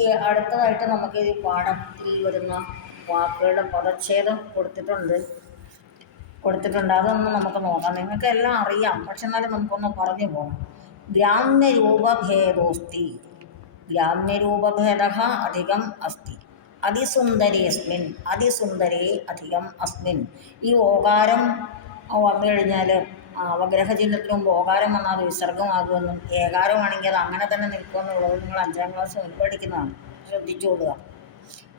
ഈ അടുത്തതായിട്ട് നമുക്ക് ഈ പാഠത്തിൽ വരുന്ന വാക്കുകളുടെ പദച്ഛേദം കൊടുത്തിട്ടുണ്ട്. അതൊന്ന് നമുക്ക് നോക്കാം. നിങ്ങൾക്ക് എല്ലാം അറിയാം, പക്ഷെ എന്നാലും നമുക്കൊന്ന് പറഞ്ഞു പോകാം. ഗ്രാമ്യരൂപഭേദോസ്തി, ഗ്രാമ്യരൂപഭേദ അധികം അസ്തി, അതിസുന്ദരേസ്മിൻ, അതിസുന്ദരേ അധികം അസ്മിൻ. ഈ ഓകാരം വന്നു കഴിഞ്ഞാൽ അവഗ്രഹചിഹ്നത്തിന് മുമ്പ് ഓകാരം വന്നാൽ അത് വിസർഗമാകുമെന്നും ഏകാരമാണെങ്കിൽ അത് അങ്ങനെ തന്നെ നിൽക്കുമെന്നുള്ളത് നിങ്ങൾ 5ാം ക്ലാസ് മുൻപ് പഠിക്കുന്നതാണ്, ശ്രദ്ധിച്ചുകൊള്ളുക.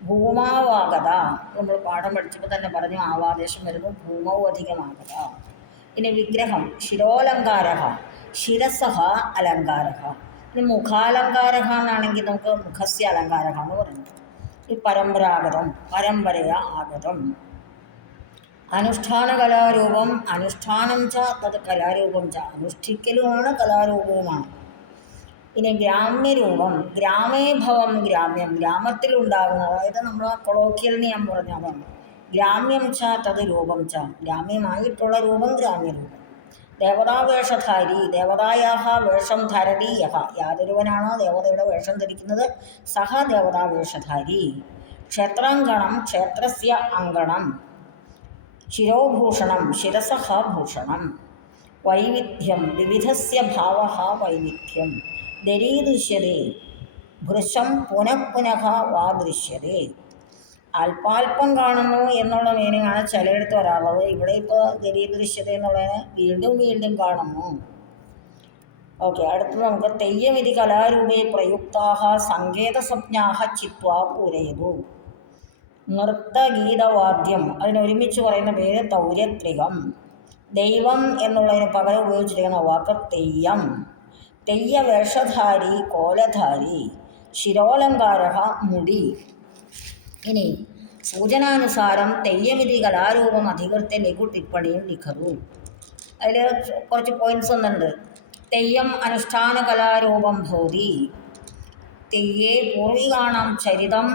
ഭൂമാവാഗത, നമ്മൾ പാഠം പഠിച്ചപ്പോൾ തന്നെ പറഞ്ഞു ആവാദേശം വരുന്നു, ഭൂമവും അധികമാകത. ഇനി വിഗ്രഹം ശിരോലങ്കാര, ശിരസഹ അലങ്കാര. ഇനി മുഖാലങ്കാര എന്നാണെങ്കിൽ നമുക്ക് മുഖസ്യ അലങ്കാര എന്ന് പറഞ്ഞു. ഈ പരമ്പരാഗതം, പരമ്പരയ ആഗതം. അനുഷ്ഠാന കലാരൂപം, അനുഷ്ഠാനം ച തത് കലാരൂപം ച, അനുഷ്ഠിക്കലുമാണ് കലാരൂപവുമാണ്. ഇനി ഗ്രാമ്യരൂപം, ഗ്രാമേഭവം ഗ്രാമ്യം, ഗ്രാമത്തിലുണ്ടാകുന്ന, അതായത് നമ്മൾ ആ കൊളോക്കിയലിന് ഞാൻ പറഞ്ഞതാണ്. ഗ്രാമ്യം ച തത് രൂപം ച, ഗ്രാമ്യമായിട്ടുള്ള രൂപം ഗ്രാമ്യരൂപം. ദേവതാവേഷധാരി, ദേവതായാഹ വേഷം ധരതി യഹ, യാതൊരുവനാണോ ദേവതയുടെ വേഷം ധരിക്കുന്നത് സഹ ദേവതാവേഷധാരി. ക്ഷേത്രാങ്കണം, ക്ഷേത്രസ്യ അങ്കണം. ശിരോഭൂഷണം, ശിരസഹ ഭൂഷണം. വൈവിധ്യം, വിവിധസ്യ ഭാവഃ വൈവിധ്യം. ദരീദൃശ്യതേ, ഭൃശം പുനഃപുനഃ വാ ദൃശ്യതേ. അല്പാൽപ്പം കാണുന്നു എന്നുള്ള മീനിങ്ങാണ് ചിലയിടത്ത് വരാറുള്ളത്. ഇവിടെ ഇപ്പോൾ ദരീദൃശ്യത എന്നുള്ളതിന് വീണ്ടും വീണ്ടും കാണുന്നു. ഓക്കെ, അടുത്തത് നമുക്ക് തെയ്യമിതി കലാരൂപേ പ്രയുക്താഹ സങ്കേതസംജ്ഞാഹ ചിത്വാ പൂരയതു. നൃത്തഗീതവാദ്യം, അതിനൊരുമിച്ച് പറയുന്ന പേര് തൗര്യത്രികം. ദൈവം എന്നുള്ളതിന് പകരം ഉപയോഗിച്ചിരിക്കുന്ന വാക്ക് തെയ്യം. തെയ്യവേഷധാരി, കോലധാരി. ശിരോലങ്കാര, മുടി. ഇനി സൂചനാനുസാരം തെയ്യമിതി കലാരൂപം അധികൃത്യ ലഘു ടിപ്പണിയും ലിഖതു. അതിൽ കുറച്ച് പോയിന്റ്സ് ഒന്നുണ്ട്. തെയ്യം അനുഷ്ഠാന കലാരൂപം ഭവതി. തെയ്യേ പൂർവികാണാം ചരിതം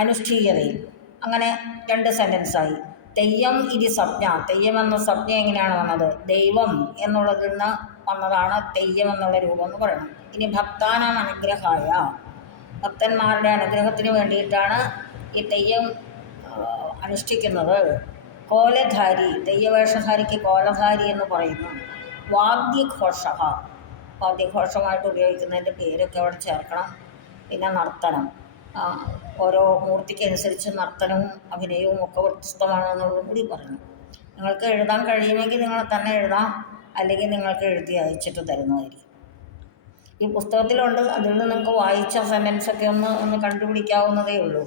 അനുഷ്ഠീയതയിൽ. അങ്ങനെ 2 സെൻറ്റൻസായി. തെയ്യം ഇതി സംജ്ഞ, തെയ്യം എന്ന സംജ്ഞ എങ്ങനെയാണ് വന്നത്? ദൈവം എന്നുള്ളതിൽ നിന്ന് വന്നതാണ് തെയ്യം എന്നുള്ള രൂപം എന്ന് പറയണം. ഇനി ഭക്താനാം അനുഗ്രഹായ, ഭക്തന്മാരുടെ അനുഗ്രഹത്തിന് വേണ്ടിയിട്ടാണ് ഈ തെയ്യം അനുഷ്ഠിക്കുന്നത്. കോലധാരി, തെയ്യവേഷധാരിക്ക് കോലധാരി എന്ന് പറയുന്നു. വാദ്യഘോഷ, വാദ്യഘോഷമായിട്ട് ഉപയോഗിക്കുന്നതിൻ്റെ പേരൊക്കെ അവിടെ ചേർക്കണം. പിന്നെ നർത്തനം, ഓരോ മൂർത്തിക്കനുസരിച്ച് നർത്തനവും അഭിനയവും ഒക്കെ വ്യത്യസ്തമാണെന്നുള്ളതും കൂടി പറഞ്ഞു. നിങ്ങൾക്ക് എഴുതാൻ കഴിയുമെങ്കിൽ നിങ്ങൾ തന്നെ എഴുതാം, അല്ലെങ്കിൽ നിങ്ങൾക്ക് എഴുതി അയച്ചിട്ട് തരുന്നതായിരിക്കും. ഈ പുസ്തകത്തിലുണ്ട്, അതിൽ നിന്ന് നിങ്ങൾക്ക് വായിച്ച സെൻറ്റൻസൊക്കെ ഒന്ന് കണ്ടുപിടിക്കാവുന്നതേ ഉള്ളൂ.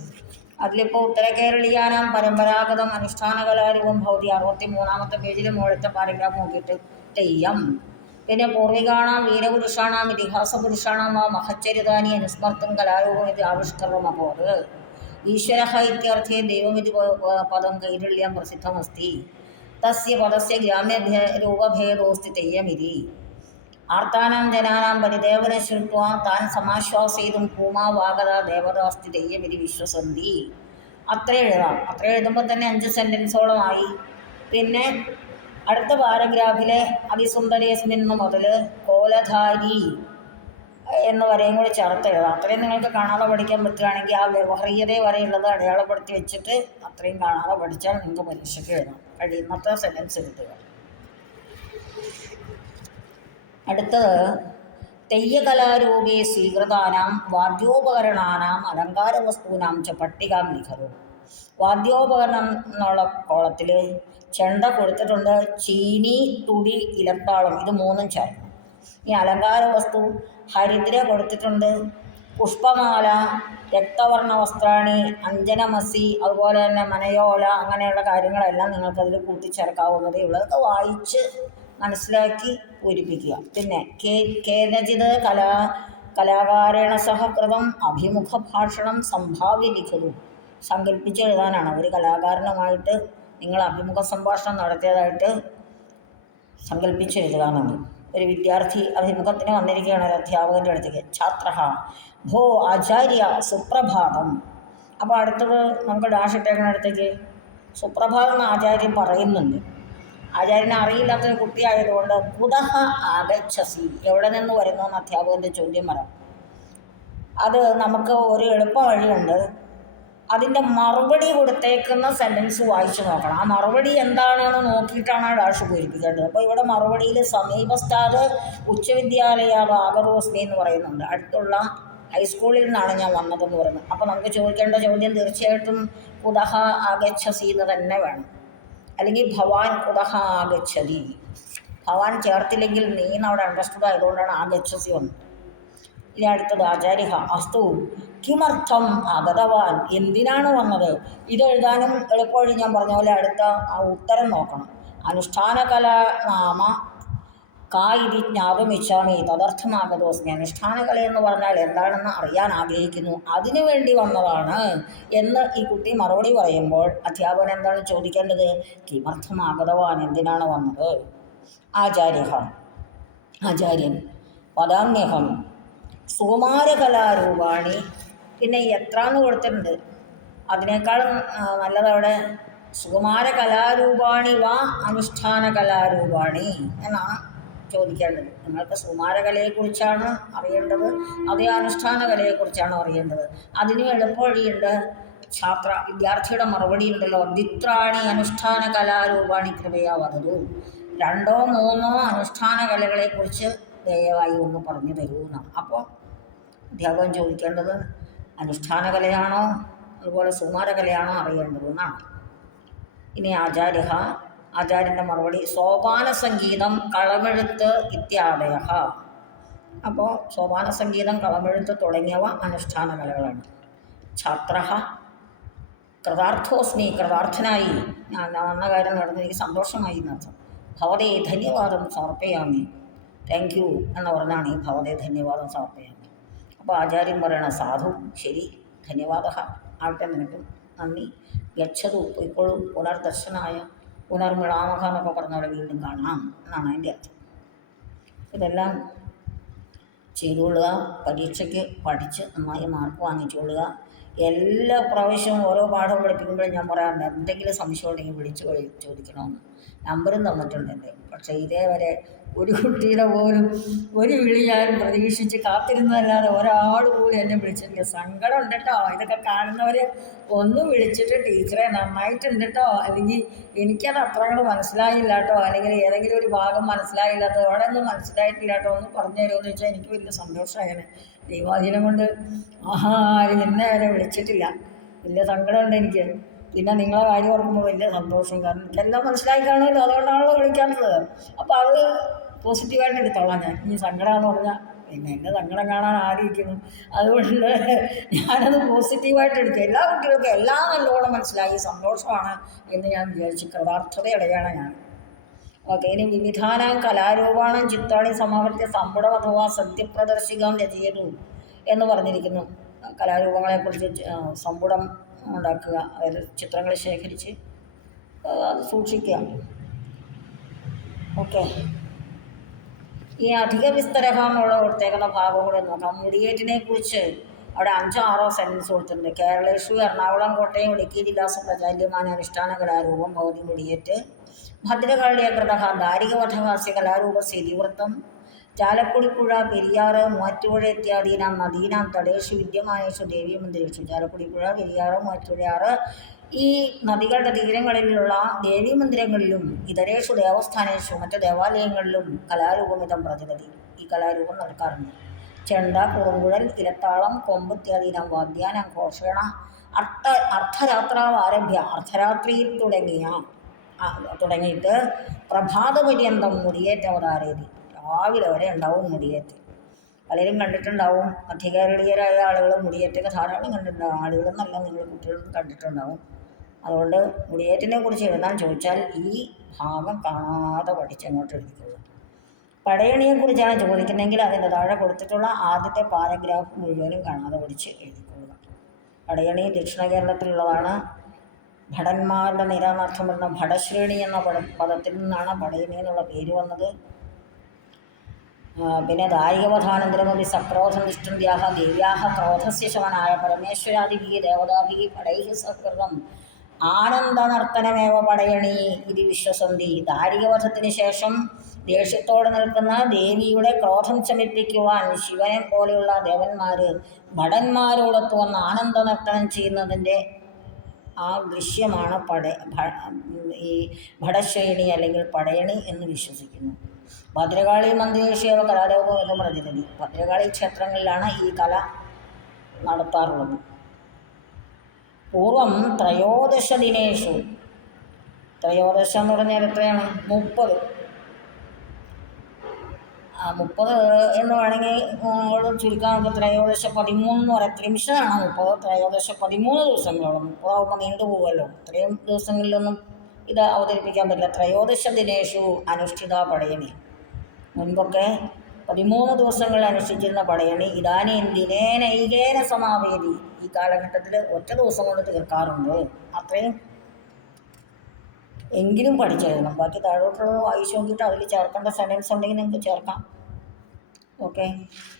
അതിലിപ്പോൾ ഉത്തരകേരളീയാനാം പരമ്പരാഗതം അനുഷ്ഠാന കലാരൂപം ഭൗതി 63ാമത്തെ പേജിൽ മുകളിലത്തെ പാരഗ്രാഫ് നോക്കിയിട്ട് തെയ്യം. പിന്നെ പൂർവികാണാം വീരപുരുഷാണാം ഇതിഹാസ പുരുഷാണാം ആ മഹച്ചരിതാനി അനുസ്മർത്തും കലാരൂപം ഇത് ആവിഷ്കരണം അഭവത്. ഈശ്വര ഇത്യർത്ഥേ ദൈവമിതി പദം കൈരള്യം പ്രസിദ്ധമസ്തി. തസ്യ പദസ്യ ഗ്രാമ്യരൂപഭേദോസ്തി തെയ്യമിതി. ആർത്താനാം ജനാനാം പരിദേവന ശ്രുത്വാ താൻ സമാശ്വാസയിതും ഭൂമാവാഗത ദേവതാസ്തി തെയ്യമിതി വിശ്വസന്തി. അത്ര എഴുതാം. അത്ര എഴുതുമ്പോൾ തന്നെ 5 സെൻറ്റൻസോളമായി. പിന്നെ അടുത്ത പാരഗ്രാഫിലെ അതിസുന്ദരേസ്മിൻ മുതൽ കോലധാരി എന്ന് വരെയും കൂടി ചേർത്ത് എഴുതാം. അത്രയും നിങ്ങൾക്ക് കാണാതെ പഠിക്കാൻ പറ്റുകയാണെങ്കിൽ ആ വ്യവഹാരികത വരെയുള്ളത് അടയാളപ്പെടുത്തി വെച്ചിട്ട് അത്രയും കാണാതെ പഠിച്ചാൽ നിങ്ങൾക്ക് പരീക്ഷയ്ക്ക് എഴുതാം. കഴിയുന്നത്ര സെൻറ്റൻസ് എഴുതുക. അടുത്തത് തെയ്യകലാരൂപേ സ്വീകൃതാനാം വാദ്യോപകരണാനാം അലങ്കാര വസ്തൂനാം ച പട്ടികാം ലിഖതു. വാദ്യോപകരണം എന്നുള്ള കോളത്തിൽ ചെണ്ട കൊടുത്തിട്ടുണ്ട്, ചീനി, തുടി, ഇലത്താളം, ഇത് 3ഉം ചേർക്കണം. ഈ അലങ്കാര വസ്തു ഹരിദ്ര കൊടുത്തിട്ടുണ്ട്, പുഷ്പമാല, രക്തവർണ്ണ വസ്ത്രാണി, അഞ്ജനമസി, അതുപോലെ തന്നെ മനയോല, അങ്ങനെയുള്ള കാര്യങ്ങളെല്ലാം നിങ്ങൾക്കതിൽ കൂട്ടിച്ചേർക്കാവുന്നതേ ഉള്ളൂ. അതൊക്കെ വായിച്ച് മനസ്സിലാക്കി പൂരിപ്പിക്കുക. പിന്നെ കേനചിത് കലാകാരേണ സഹകൃതം അഭിമുഖ ഭാഷണം സംഭാവ്യ ലിഖതു. സങ്കല്പിച്ച് എഴുതാനാണ്. ഒരു കലാകാരനുമായിട്ട് നിങ്ങൾ അഭിമുഖ സംഭാഷണം നടത്തിയതായിട്ട് സങ്കല്പിച്ച് എഴുതാനാണ്. ഒരു വിദ്യാർത്ഥി അഭിമുഖത്തിന് വന്നിരിക്കുകയാണ് ഒരു അധ്യാപകൻ്റെ അടുത്തേക്ക്. ഛാത്ര ഭോ ആചാര്യ സുപ്രഭാതം. അപ്പോൾ അടുത്തത് നമുക്ക് ഡാഷ് ഇട്ടേക്കുന്ന അടുത്തേക്ക് സുപ്രഭാതം എന്ന് ആചാര്യൻ പറയുന്നുണ്ട്. ആചാര്യനെ അറിയില്ലാത്തൊരു കുട്ടിയായതുകൊണ്ട് കുതഹ ആഗച്ഛസി, എവിടെ നിന്ന് വരുന്നു എന്ന് അധ്യാപകൻ്റെ ചോദ്യം വരാം. അത് നമുക്ക് ഒരു എളുപ്പ വഴിയുണ്ട്. അതിൻ്റെ മറുപടി കൊടുത്തേക്കുന്ന സെൻറ്റൻസ് വായിച്ചു നോക്കണം. ആ മറുപടി എന്താണെന്ന് നോക്കിയിട്ടാണ് ഡാഷ് പൂരിപ്പിക്കേണ്ടത്. അപ്പോൾ ഇവിടെ മറുപടിയിൽ സമീപസ്ഥാത് ഉച്ചവിദ്യാലയ ആഗതോസ്മി എന്ന് പറയുന്നുണ്ട്. അടുത്തുള്ള ഹൈസ്കൂളിൽ നിന്നാണ് ഞാൻ വന്നതെന്ന് പറയുന്നത്. അപ്പോൾ നമുക്ക് ചോദിക്കേണ്ട ചോദ്യം തീർച്ചയായിട്ടും കുതഹ ആഗച്ഛസി എന്ന് തന്നെ വേണം. അല്ലെങ്കിൽ ഭവാൻ കുതഹ ആഗച്ഛതി. ഭവാൻ ചേർത്തില്ലെങ്കിൽ നീ എന്നവിടെ അണ്ടർസ്റ്റുഡ് ആയതുകൊണ്ടാണ് ആഗച്ഛസി വന്നത്. ഇനി അടുത്തത് ആചാര്യഹ അസ്തു കിമർത്ഥം ആഗതവാൻ, എന്തിനാണ് വന്നത്? ഇതെഴുതാനും എളുപ്പവഴി ഞാൻ പറഞ്ഞ പോലെ അടുത്ത ആ ഉത്തരം നോക്കണം. അനുഷ്ഠാനകല നാമ കാ ഇതി ജ്ഞാപമിച്ഛാമി തദർത്ഥമാഗതോസ്മി. അനുഷ്ഠാനകല എന്ന് പറഞ്ഞാൽ എന്താണെന്ന് അറിയാൻ ആഗ്രഹിക്കുന്നു, അതിനു വേണ്ടി വന്നതാണ് എന്ന് ഈ കുട്ടി മറുപടി പറയുമ്പോൾ അധ്യാപകൻ എന്താണ് ചോദിക്കേണ്ടത്? കിമർത്ഥം ആഗതവാൻ, എന്തിനാണ് വന്നത്? ആചാര്യഹ ആചാര്യൻ പദാന്യഹം സുകുമാരകലാരൂപാണി. പിന്നെ എത്ര എന്ന് കൊടുത്തിട്ടുണ്ട്, അതിനേക്കാളും നല്ലതവിടെ സുകുമാരകലാരൂപാണി വാ അനുഷ്ഠാന കലാരൂപാണി എന്നാണ് ചോദിക്കേണ്ടത്. നിങ്ങൾക്ക് സുകുമാരകലയെക്കുറിച്ചാണ് അറിയേണ്ടത്, അതേ അനുഷ്ഠാന കലയെക്കുറിച്ചാണ് അറിയേണ്ടത്. അതിന് എളുപ്പവഴിയുണ്ട്. വിദ്യാർത്ഥിയുടെ മറുപടി ഉണ്ടല്ലോ, ദിത്രാണി അനുഷ്ഠാന കലാരൂപാണി കൃപയാ വധതു. 2 3 അനുഷ്ഠാന കലകളെക്കുറിച്ച് ദയവായി ഒന്ന് പറഞ്ഞു തരൂ എന്നാണ്. അപ്പോൾ അധ്യാപകൻ ചോദിക്കേണ്ടത് അനുഷ്ഠാന കലയാണോ അതുപോലെ സുകുമാരകലയാണോ അറിയേണ്ടത് എന്നാണ്. ഇനി ആചാര്യൻ്റെ മറുപടി സോപാന സംഗീതം കളമെഴുത്ത് ഇത്യാദയ. അപ്പോൾ സോപാന സംഗീതം കളമെഴുത്ത് തുടങ്ങിയവ അനുഷ്ഠാന കലകളാണ്. ഛാത്ര കൃതാർത്ഥോസ്മി, കൃതാർത്ഥനായി, ഞാൻ വന്ന കാര്യം നടന്ന് എനിക്ക് സന്തോഷമായി എന്നർത്ഥം. ഭവതേ ധന്യവാദം സമർപ്പയാമി, താങ്ക് യു എന്ന് പറഞ്ഞാണ് ഈ ഭവതേ ധന്യവാദം സമർപ്പയാമി. അപ്പോൾ ആചാര്യൻ പറയണം സാധു, ശരി, ധന്യവാദ ആവട്ടെ, നിനക്കും നന്ദി, ഗച്ഛതു പൊയ്ക്കോളൂ, പുനർദർശനായ പുനർമിളാമഹ എന്നൊക്കെ പറഞ്ഞവിടെ വീണ്ടും കാണാം എന്നാണ് അതിൻ്റെ അർത്ഥം. ഇതെല്ലാം ചെയ്തുകൊള്ളുക, പരീക്ഷയ്ക്ക് പഠിച്ച് നന്നായി മാർക്ക് വാങ്ങിച്ചുകൊള്ളുക. എല്ലാ പ്രാവശ്യവും ഓരോ പാഠം പഠിപ്പിക്കുമ്പോഴും ഞാൻ പറയാറുണ്ട്, എന്തെങ്കിലും സംശയം ഉണ്ടെങ്കിൽ വിളിച്ച് ചോദിക്കണമെന്ന്. നമ്പറും തന്നിട്ടുണ്ട് എൻ്റെ. പക്ഷേ ഇതേവരെ ഒരു കുട്ടിയുടെ പോലും ഒരു വിളി ഞാൻ പ്രതീക്ഷിച്ച് കാത്തിരുന്നതല്ലാതെ ഒരാൾ പോലും എന്നെ വിളിച്ചിട്ടില്ല. സങ്കടം ഉണ്ട് കേട്ടോ. ഇതൊക്കെ കാണുന്നവർ ഒന്ന് വിളിച്ചിട്ട് ടീച്ചറെ നന്നായിട്ടുണ്ട് കേട്ടോ, അല്ലെങ്കിൽ എനിക്കത് അത്ര കൂടെ മനസ്സിലായില്ല കേട്ടോ, അല്ലെങ്കിൽ ഏതെങ്കിലും ഒരു ഭാഗം മനസ്സിലായില്ലാത്തത് അവിടെ ഒന്നും മനസ്സിലായിട്ടില്ല കേട്ടോ, ഒന്ന് പറഞ്ഞു തരുമെന്ന് വെച്ചാൽ എനിക്ക് വലിയ സന്തോഷമായത്. ദൈവാധീനം കൊണ്ട് ആരും എന്നെ വരെ വിളിച്ചിട്ടില്ല. വലിയ സങ്കടമുണ്ട് എനിക്ക്. പിന്നെ നിങ്ങളെ കാര്യം ഓർക്കുമ്പോൾ വലിയ സന്തോഷം, കാരണം എനിക്കെല്ലാം മനസ്സിലായി കാണുമല്ലോ, അതുകൊണ്ടാണല്ലോ വിളിക്കാത്തത്. അപ്പോൾ അത് പോസിറ്റീവായിട്ട് എടുത്തോളാം ഞാൻ. ഈ സങ്കടമെന്ന് പറഞ്ഞാൽ പിന്നെ എൻ്റെ സങ്കടം കാണാൻ ആയിരിക്കുന്നു, അതുകൊണ്ട് ഞാനത് പോസിറ്റീവായിട്ട് എടുക്കുക. എല്ലാ കുട്ടികൾക്കും എല്ലാം നല്ലോണം മനസ്സിലായി, സന്തോഷമാണ് എന്ന് ഞാൻ വിചാരിച്ചു. കൃതാർത്ഥതയടയാണ് ഞാൻ. ഓക്കെ. ഇനി വിവിധാനാം കലാരൂപാണം ചിത്രാണി സമാവർത്തിയ സമ്പുടം അഥവാ സത്യപ്രദർശികം രചയതു എന്ന് പറഞ്ഞിരിക്കുന്നു. കലാരൂപങ്ങളെക്കുറിച്ച് സമ്പുടം ഉണ്ടാക്കുക, അതായത് ചിത്രങ്ങൾ ശേഖരിച്ച് അത് സൂക്ഷിക്കുക. ഓക്കെ. ഈ അധിക വിസ്തരഹമുള്ള കൊടുത്തേക്കുന്ന ഭാഗം കൂടെ നോക്കാം. മുടിയേറ്റിനെ കുറിച്ച് അവിടെ 5 6 സെൻറ്റൻസ് കൊടുത്തിട്ടുണ്ട്. കേരളേഷു എറണാകുളം കോട്ടയം ഇടുക്കി ജില്ലാസ് പ്രചാല്യമാന അനുഷ്ഠാന കലാരൂപം ഭൗതി മുടിയേറ്റ്. ഭദ്രകാളിയകൃത ദാരികവധഹാസ്യ കലാരൂപസ്യ ഇതിവൃത്തം. ചാലക്കുടിപ്പുഴ പെരിയാറ് മൂവാറ്റുപുഴ ഇത്യാദീനാം നദീനാം തടേഷു വിദ്യമാനേഷു ദേവീമന്ദിരേഷു. ചാലക്കുടിപ്പുഴ പെരിയാറ് മൂവാറ്റുപുഴയാറ് ഈ നദികളുടെ തീരങ്ങളിലുള്ള ദേവീമന്ദിരങ്ങളിലും ഇതരേഷു ദേവസ്ഥാനേഷു മറ്റ് ദേവാലയങ്ങളിലും കലാരൂപമിതം പ്രചരതി. ഈ കലാരൂപം നടക്കാറുണ്ട്. ചെണ്ട, കുറുങ്കുഴൽ, ഇലത്താളം, കൊമ്പ് ഇത്യാദീനാം വാദ്യാനാം ഘോഷേണ അർദ്ധരാത്രാവാരഭ്യ, അർദ്ധരാത്രിയിൽ തുടങ്ങിയിട്ട് പ്രഭാതപര്യന്തം മുടിയേറ്റവതാരേതി, രാവിലെ വരെ ഉണ്ടാവും മുടിയേറ്റ്. പലരും കണ്ടിട്ടുണ്ടാവും, മധ്യകേരളീയരായ ആളുകൾ മുടിയേറ്റൊക്കെ ധാരാളം കണ്ടിട്ടുണ്ടാവും. ആളുകളെന്നല്ല, നിങ്ങൾ കുട്ടികളും കണ്ടിട്ടുണ്ടാവും. അതുകൊണ്ട് മുടിയേറ്റിനെ കുറിച്ച് എഴുതാൻ ചോദിച്ചാൽ ഈ ഭാഗം കാണാതെ പഠിച്ചങ്ങോട്ട് എഴുതിക്കൊള്ളുക. പടയണിയെക്കുറിച്ചാണ് ചോദിക്കുന്നതെങ്കിൽ അതിൻ്റെ താഴെ കൊടുത്തിട്ടുള്ള ആദ്യത്തെ പാരഗ്രാഫ് മുഴുവനും കാണാതെ പഠിച്ച് എഴുതിക്കൊള്ളുക. പടയണി ദക്ഷിണ കേരളത്തിലുള്ളതാണ്. ഭടന്മാരുടെ നിര എന്നർത്ഥം വരുന്ന ഭടശ്രേണി എന്ന പദത്തിൽ നിന്നാണ് പടയണി എന്നുള്ള പേര് വന്നത്. പിന്നെ ദാരികവധാനന്തരമപി സക്രോധം നിഷ്ഠന്ത്യാഹ ദേവ്യാഹ ക്രോധസ്യ ശമനായ പരമേശ്വരാദിഭിः ദേവതാഭിः പടൈः സഹൃതം ആനന്ദനർത്തനമേവ പടയണി ഇത് വിശ്വസന്ധി. ദാരികവധത്തിന് ശേഷം ദേഷ്യത്തോടെ നിൽക്കുന്ന ദേവിയുടെ ക്രോധം ശമിപ്പിക്കുവാൻ ശിവനെ പോലെയുള്ള ദേവന്മാർ ഭടന്മാരോടൊത്ത് വന്ന് ആനന്ദനർത്തനം ചെയ്യുന്നതിൻ്റെ ആ ദൃശ്യമാണ് ഈ ഭടശ്രേണി അല്ലെങ്കിൽ പടയണി എന്ന് വിശ്വസിക്കുന്നു. ഭദ്രകാളി മന്ദിരേഷേവ കലാരൂപം എന്ന് പറഞ്ഞിരുന്നു. ഭദ്രകാളി ക്ഷേത്രങ്ങളിലാണ് ഈ കല നടത്താറുള്ളത്. പൂർവം ത്രയോദശ ദിനേഷു, ത്രയോദശ എന്ന് പറഞ്ഞാൽ എത്രയാണ്? 30. 30 എന്ന് വേണമെങ്കിൽ ചുരുക്കാൻ നമുക്ക് ത്രയോദശ 13 എന്ന് പറയാം. ത്രിംശതാണ് 30, ത്രയോദശ 13 ദിവസങ്ങളുള്ളൂ. 30 ആകുമ്പോൾ നീണ്ടുപോകുമല്ലോ. ഇത്രയും ദിവസങ്ങളിലൊന്നും ഇത് അവതരിപ്പിക്കാൻ പറ്റില്ല. ത്രയോദശ ദിനേഷു അനുഷ്ഠിത പടയണി. മുൻപൊക്കെ 13 ദിവസങ്ങൾ അനുഷ്ഠിച്ചിരുന്ന പടയണി ഇതാനും ദിനേനൈകേന സമാവേദി. ഈ കാലഘട്ടത്തിൽ ഒറ്റ ദിവസം കൊണ്ട് തീർക്കാറുണ്ട്. അത്രയും എങ്കിലും പഠിച്ചെഴുതണം. ബാക്കി താഴോട്ടുള്ളത് വായിച്ചു നോക്കിയിട്ട് അതിൽ ചേർക്കേണ്ട സെൻറ്റൻസ് ഉണ്ടെങ്കിൽ നിങ്ങൾക്ക് ചേർക്കാം. ഓക്കെ,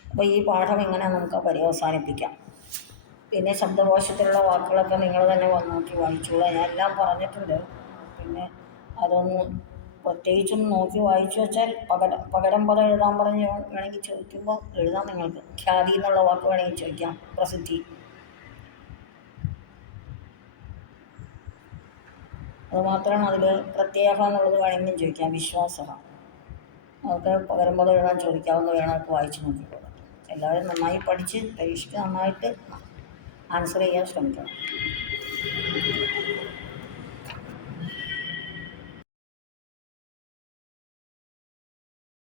അപ്പോൾ ഈ പാഠം ഇങ്ങനെ നമുക്ക് പര്യവസാനിപ്പിക്കാം. പിന്നെ ശബ്ദകോശത്തിലുള്ള വാക്കുകളൊക്കെ നിങ്ങൾ തന്നെ വന്ന് നോക്കി വായിച്ചോളൂ. ഞാൻ എല്ലാം പറഞ്ഞിട്ടുണ്ട്. പിന്നെ അതൊന്ന് പ്രത്യേകിച്ചൊന്ന് നോക്കി വായിച്ചു വെച്ചാൽ പകരം പദം എഴുതാൻ പറഞ്ഞ് വേണമെങ്കിൽ ചോദിക്കുമ്പോൾ എഴുതാം. നിങ്ങൾക്ക് ഖ്യാതി എന്നുള്ള വാക്ക് വേണമെങ്കിൽ ചോദിക്കാം. പ്രസിദ്ധി, അതുമാത്രമാണ് അതിൽ പ്രത്യേകം എന്നുള്ളത് വേണമെങ്കിലും ചോദിക്കാം. വിശ്വാസം അതൊക്കെ പകരം പദം എഴുതാൻ ചോദിക്കാവുന്നതാണ്. നമുക്ക് വായിച്ച് നോക്കിക്കോളാം. എല്ലാവരും നന്നായി പഠിച്ച് പരീക്ഷയ്ക്ക് നന്നായിട്ട് ആൻസർ ചെയ്യാൻ ശ്രമിക്കണം.